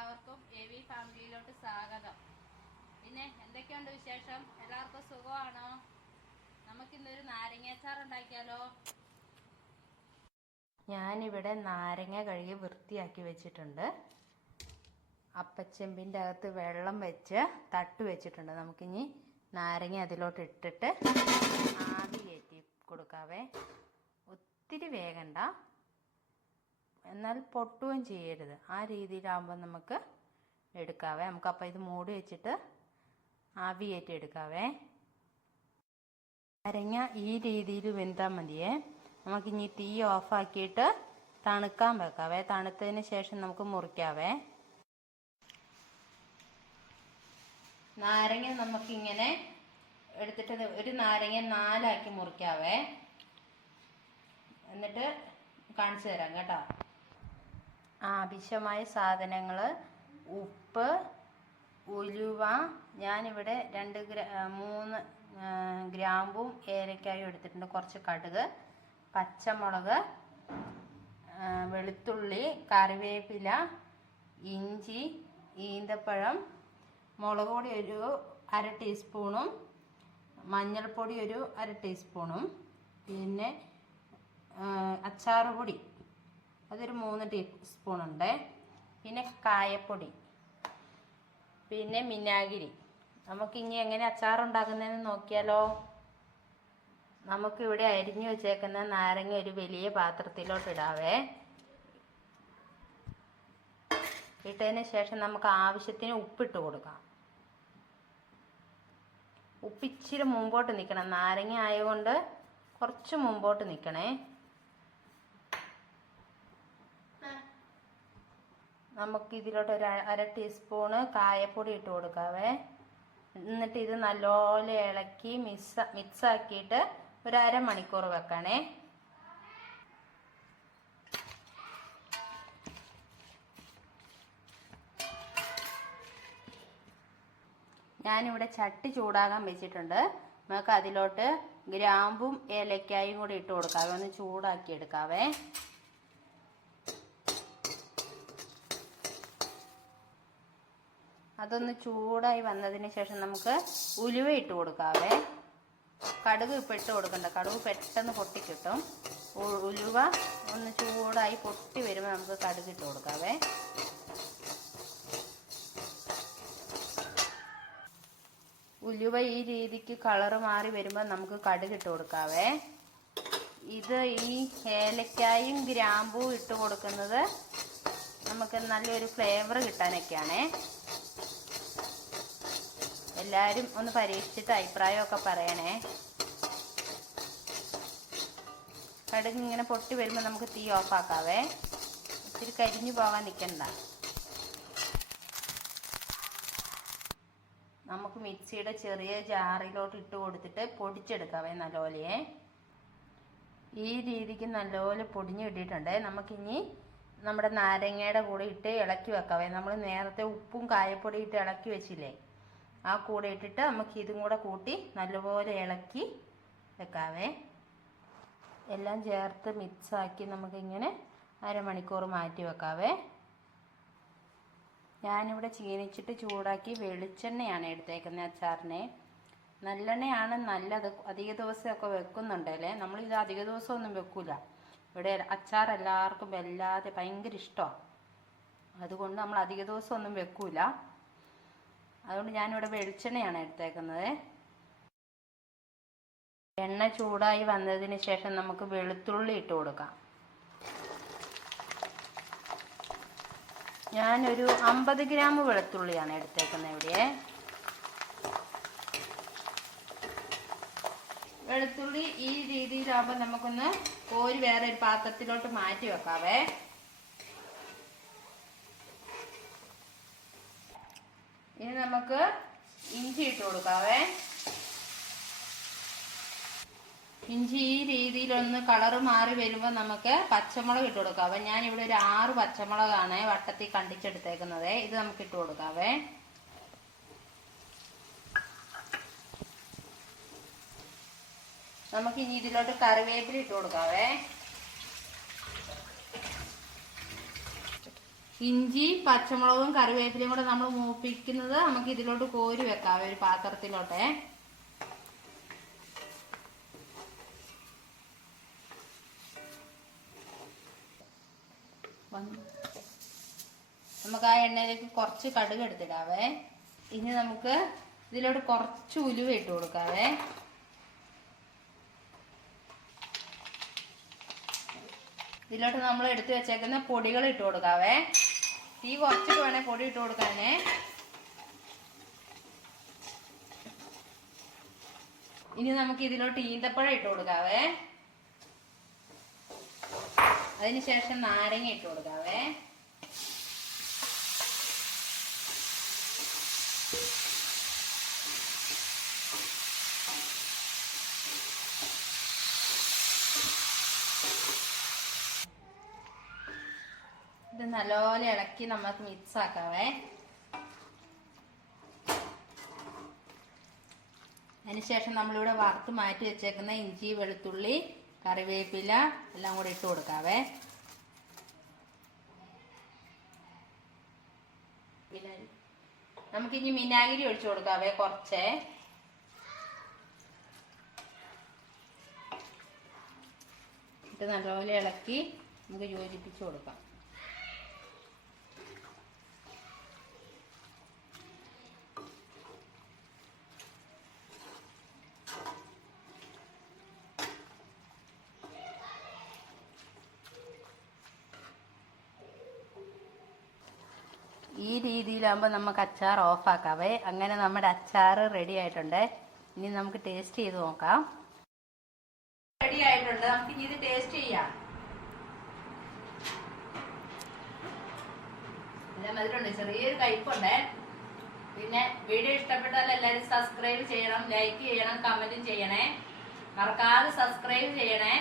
എല്ലാവർക്കും എവി ഫാമിലിയിലോട്ട് സ്വാഗതം. പിന്നെ എന്തൊക്കെയുണ്ട് വിശേഷം? എല്ലാവർക്കും സുഖമാണോ? നമുക്കിന്നൊരു നാരങ്ങാച്ചാർ ഉണ്ടാക്കിയാലോ? ഞാനിവിടെ നാരങ്ങ കഴുകി വൃത്തിയാക്കി വെച്ചിട്ടുണ്ട്. അപ്പച്ചെമ്പിൻ്റെ അകത്ത് വെള്ളം വെച്ച് തട്ട് വെച്ചിട്ടുണ്ട്. നമുക്കിനി നാരങ്ങ അതിലോട്ട് ഇട്ടിട്ട് ആവി കയറ്റി കൊടുക്കാവേ. ഒത്തിരി വേഗണ്ട, എന്നാൽ പൊട്ടുകയും ചെയ്യരുത്. ആ രീതിയിലാകുമ്പോൾ നമുക്ക് എടുക്കാവേ. നമുക്കപ്പോൾ ഇത് മൂടി വെച്ചിട്ട് ആവി കയറ്റി എടുക്കാവേ. നാരങ്ങ ഈ രീതിയിൽ വെന്താൽ മതിയേ. നമുക്കിനി തീ ഓഫാക്കിയിട്ട് തണുക്കാൻ വെക്കാവേ. തണുത്തതിന് ശേഷം നമുക്ക് മുറിക്കാവേ. നാരങ്ങ നമുക്കിങ്ങനെ എടുത്തിട്ട് ഒരു നാരങ്ങ 4 ആക്കി മുറിക്കാവേ. എന്നിട്ട് കാണിച്ചു തരാം കേട്ടോ. ആവശ്യമായ സാധനങ്ങൾ: ഉപ്പ്, ഉലുവ, ഞാനിവിടെ 3 ഗ്രാമ്പും ഏലക്കായും എടുത്തിട്ടുണ്ട്. കുറച്ച് കടുക്, പച്ചമുളക്, വെളുത്തുള്ളി, കറിവേപ്പില, ഇഞ്ചി, ഈന്തപ്പഴം, മുളക് പൊടി ഒരു 1/2 ടീസ്പൂണും മഞ്ഞൾപ്പൊടി ഒരു 1/2 ടീസ്പൂണും പിന്നെ അച്ചാറ് പൊടി അതൊരു 3 ടീസ്പൂണുണ്ട്. പിന്നെ കായപ്പൊടി, പിന്നെ വിനാഗിരി. നമുക്കിനി എങ്ങനെ അച്ചാറുണ്ടാക്കുന്നതെന്ന് നോക്കിയാലോ. നമുക്കിവിടെ അരിഞ്ഞു വെച്ചേക്കുന്ന നാരങ്ങ ഒരു വലിയ പാത്രത്തിലോട്ട് ഇടാവേ. ഇട്ടതിന് ശേഷം നമുക്ക് ആവശ്യത്തിന് ഉപ്പിട്ട് കൊടുക്കാം. ഉപ്പിച്ചിരി മുമ്പോട്ട് നിൽക്കണം. നാരങ്ങ ആയതുകൊണ്ട് കുറച്ച് മുമ്പോട്ട് നിൽക്കണേ. നമുക്ക് ഇതിലോട്ട് ഒരു 1/2 ടീസ്പൂണ് കായപ്പൊടി ഇട്ട് കൊടുക്കാവേ. എന്നിട്ട് ഇത് നല്ലപോലെ ഇളക്കി മിക്സ് ആക്കിയിട്ട് ഒരു 1/2 മണിക്കൂർ വെക്കണേ. ഞാനിവിടെ ചട്ടി ചൂടാകാൻ വെച്ചിട്ടുണ്ട്. നമുക്ക് അതിലോട്ട് ഗ്രാമ്പും ഏലക്കായും കൂടി ഇട്ട് കൊടുക്കാവേ. ഒന്ന് ചൂടാക്കി എടുക്കാവേ. അതൊന്ന് ചൂടായി വന്നതിന് ശേഷം നമുക്ക് ഉലുവ ഇട്ട് കൊടുക്കാവേ. കടുക് ഇപ്പം ഇട്ട് കൊടുക്കണ്ട, കടുക് പെട്ടെന്ന് പൊട്ടിക്കിട്ടും. ഉലുവ ഒന്ന് ചൂടായി പൊട്ടി വരുമ്പോൾ നമുക്ക് കടുക് ഇട്ട് കൊടുക്കാവേ. ഉലുവ ഈ രീതിക്ക് കളറ് മാറി വരുമ്പോൾ നമുക്ക് കടുക് ഇട്ട് കൊടുക്കാവേ. ഇത് ഈ ഏലക്കായും ഗ്രാമ്പും ഇട്ട് കൊടുക്കുന്നത് നമുക്ക് നല്ലൊരു ഫ്ലേവർ കിട്ടാനൊക്കെയാണേ. എല്ലാവരും ഒന്ന് പരീക്ഷിച്ചിട്ട് അഭിപ്രായമൊക്കെ പറയണേ. കടുക് ഇങ്ങനെ പൊട്ടി വരുമ്പോൾ നമുക്ക് തീ ഓഫാക്കാവേ. ഇത്തിരി കരിഞ്ഞു പോകാൻ നിൽക്കണ്ട. നമുക്ക് മിക്സിയുടെ ചെറിയ ജാറിലോട്ട് ഇട്ട് കൊടുത്തിട്ട് പൊടിച്ചെടുക്കാവേ നല്ലപോലെ. ഈ രീതിക്ക് നല്ലപോലെ പൊടിഞ്ഞു കിട്ടിയിട്ടുണ്ട്. നമുക്കിനി നമ്മുടെ നാരങ്ങയുടെ കൂടെ ഇട്ട് ഇളക്കി വെക്കാവേ. നമ്മൾ നേരത്തെ ഉപ്പും കായപ്പൊടി ഇട്ട് ഇളക്കി വെച്ചില്ലേ, ആ കൂടെ ഇട്ടിട്ട് നമുക്ക് ഇതും കൂടെ കൂട്ടി നല്ലപോലെ ഇളക്കി വെക്കാവേ. എല്ലാം ചേർത്ത് മിക്സാക്കി നമുക്കിങ്ങനെ 1/2 മണിക്കൂർ മാറ്റി വെക്കാവേ. ഞാനിവിടെ ചീനിച്ചിട്ട് ചൂടാക്കി വെളിച്ചെണ്ണയാണ് എടുത്തേക്കുന്നത് അച്ചാറിനെ. നല്ലെണ്ണയാണ് നല്ലത്. അധിക ദിവസമൊക്കെ വെക്കുന്നുണ്ടല്ലേ. നമ്മളിത് അധിക ദിവസമൊന്നും വെക്കൂല. ഇവിടെ അച്ചാർ എല്ലാവർക്കും വല്ലാതെ ഭയങ്കര ഇഷ്ടമാണ്. അതുകൊണ്ട് നമ്മൾ അധിക ദിവസമൊന്നും വെക്കൂല. അതുകൊണ്ട് ഞാനിവിടെ വെളിച്ചെണ്ണയാണ് എടുത്തേക്കുന്നത്. എണ്ണ ചൂടായി വന്നതിന് ശേഷം നമുക്ക് വെളുത്തുള്ളി ഇട്ട് കൊടുക്കാം. ഞാനൊരു 50 ഗ്രാം വെളുത്തുള്ളിയാണ് എടുത്തേക്കുന്നത് ഇവിടെ. വെളുത്തുള്ളി ഈ രീതിയിലാകുമ്പോൾ നമുക്കൊന്ന് കോരി വേറെ ഒരു പാത്രത്തിലോട്ട് മാറ്റി വെക്കാവേ. ഇനി നമുക്ക് ഇഞ്ചി ഇട്ട് കൊടുക്കാവേ. ഇഞ്ചി ഈ രീതിയിലൊന്ന് കളറ് മാറി വരുമ്പോൾ നമുക്ക് പച്ചമുളക് ഇട്ട് കൊടുക്കാവേ. ഞാനിവിടെ ഒരു 6 പച്ചമുളകാണ് വട്ടത്തിൽ കണ്ടിച്ചെടുത്തേക്കുന്നത്. ഇത് നമുക്ക് ഇട്ട് കൊടുക്കാവേ. നമുക്ക് ഇനി ഇതിലോട്ട് കറിവേപ്പില ഇട്ട് കൊടുക്കാവേ. ഇഞ്ചി പച്ചമുളകും കറിവേപ്പിലയും കൂടെ നമ്മൾ മൂപ്പിക്കുന്നത് നമുക്ക് ഇതിലോട്ട് കോരി വെക്കാം ഒരു പാത്രത്തിലോട്ടെ. നമുക്ക് ആ എണ്ണയിലേക്ക് കുറച്ച് കടുക് എടുത്തിടാവേ. ഇനി നമുക്ക് ഇതിലോട്ട് കുറച്ച് ഉലുവ ഇട്ട് കൊടുക്കാവേ. ഇതിലോട്ട് നമ്മൾ എടുത്തു വെച്ചേക്കുന്ന പൊടികൾ ഇട്ട് കൊടുക്കാവേ. തീ കുറച്ചിട്ട് വേണേ പൊടി ഇട്ട് കൊടുക്കാനേ. ഇനി നമുക്ക് ഇതിലോട്ട് ഈന്തപ്പഴം ഇട്ട് കൊടുക്കാവേ. അതിനുശേഷം നാരങ്ങ ഇട്ട് കൊടുക്കാവേ. ഇത് നല്ലപോലെ ഇളക്കി നമുക്ക് മിക്സ് ആക്കാവേ. അതിനുശേഷം നമ്മളിവിടെ വറുത്ത് മാറ്റി വെച്ചേക്കുന്ന ഇഞ്ചി വെളുത്തുള്ളി കറിവേപ്പില എല്ലാം കൂടെ ഇട്ട് കൊടുക്കാവേ. നമുക്കിനി വിനാഗിരി ഒഴിച്ചു കൊടുക്കാവേ കുറച്ചേ. ഇത് നല്ലപോലെ ഇളക്കി നമുക്ക് യോജിപ്പിച്ചു കൊടുക്കാം. ഈ രീതിയിലാകുമ്പോൾ നമുക്ക് അച്ചാർ ഓഫാക്കാവേ. അങ്ങനെ നമ്മുടെ അച്ചാർ റെഡി ആയിട്ടുണ്ട്. ഇനി നമുക്ക് ടേസ്റ്റ് ചെയ്ത് നോക്കാം. റെഡി ആയിട്ടുണ്ട്. നമുക്ക് ഇനി ഇത് ടേസ്റ്റ് ചെയ്യാം. എല്ലാം അതിലുണ്ട്, ചെറിയൊരു കയ്പുണ്ട്. പിന്നെ വീഡിയോ ഇഷ്ടപ്പെട്ടാൽ എല്ലാവരും സബ്സ്ക്രൈബ് ചെയ്യണം, ലൈക്ക് ചെയ്യണം, കമന്റും ചെയ്യണേ. മറക്കാതെ സബ്സ്ക്രൈബ് ചെയ്യണേ.